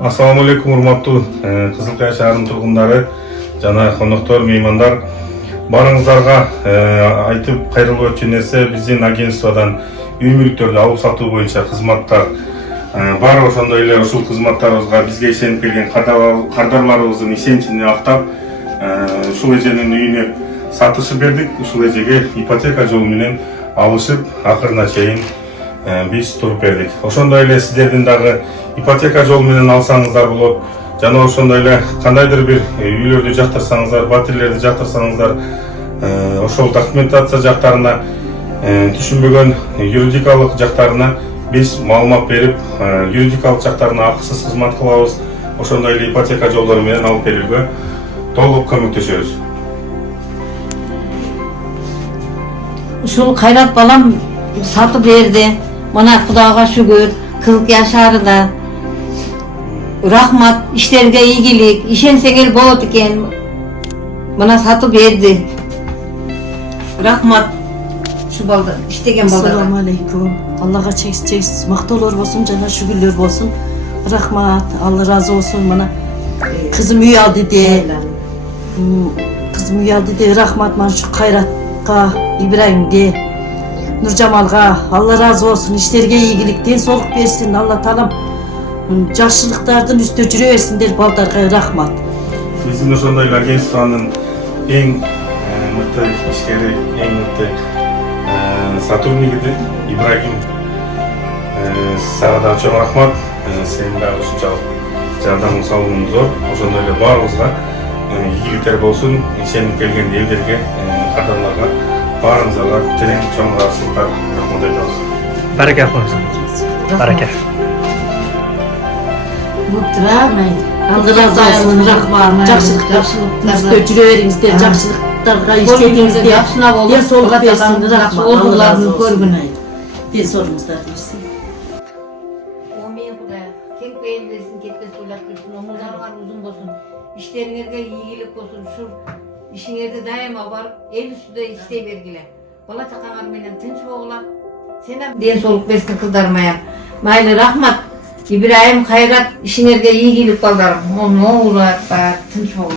Assalamu алейкум, урматтуу Кызыл Кая шаарынын тургундары жана коноктор, меймандар. Барыңыздарга айтып кайрылып өтчү нерсе биздин агентстводан үй мүлктөрдү алып сатуу боюнча кызматтар бар. Ошондой эле ушул кызматтарыбызга бизге ишенип келген кардарларыбыздын ишеничине актап ушул эженин үйүнө сатышып бердик. Ушул эжеге ипотека жолу менен алышып акырына чейин биз туруп бердик. Ошондой эле сиздердин дагы ипотека жолу менен алсаңыздар болот. Жана ошондой эле кандайдыр бир үйлөрдү жактырсаңыздар, батирлерди жактырсаңыздар, ошол документация жактарына, түшүнбөгөн юридикалык жактарына биз маалымат берип, юридикалык жактарына акысыз кызмат кылабыз. Ошондой эле ипотека жолдору менен алып берүүгө толук көмөктөшөбүз. Ушул Кайрат балам сатып берди. Мына Кудайга шүгүр, Кызыл Кая шаарында рахмат, иштерге ийгилик, ишенсеңер болот экен. Мына сатып берди. Рахмат. Şu балдар, иштеген балдар. Assalamu alaikum. Allah'a çeksiz maqtoolor bolsun, jana şükürler bolsun. Rahmat, Allah razı olsun. Mana kızım uy aldı de. Kızım uy aldı de. Rahmat mana şu Kayratqa, İbrahim'ge, Nurjamalga Allah razı olsun. İşlerge iyilik, densoluk versin. Allah talam жақшылықтардың үстө жүрө берсиндер балдарга рахмат. Биздин ошондой эле агентствонун эң мыкты ишкери, эң мыкты сотрудниги Ибрагим. Сага да чоң рахмат. Сенин дагы ушунчалык жардамың салымың зор. Ошондой эле баарыбызга ийгиликтер болсун. Ишенип келген элдерге, кардарларга баарыңыздарга терең чоң ыраазычылыктар рахмат айтабыз. Барака коюңуз. Барака. Allah razı olsun, rahmat, жақсылықтар үстө жүрө бериңиздер, жақсылықтарга иштедиңиздер, денсаулык берсин, рахмат, ооруларын көргүн, денсаулыгыңыздар берсин. Мен Кудай, кең пейил берсин, кетпес бойлап берсин, өмүрлөрүңөр узун болсун, иштериңерге ийгилик болсун, ушул ишиңерди дайыма барып, эл үстүндө иштей бергиле. Бала чакаңар менен тынч болгула. Сенем денсаулык берсин кыздарыма. Майлы рахмат. İbrahim, Kayrat, işinlerge iyi gelip kaldılar. Onu uğrar, tınç oldu.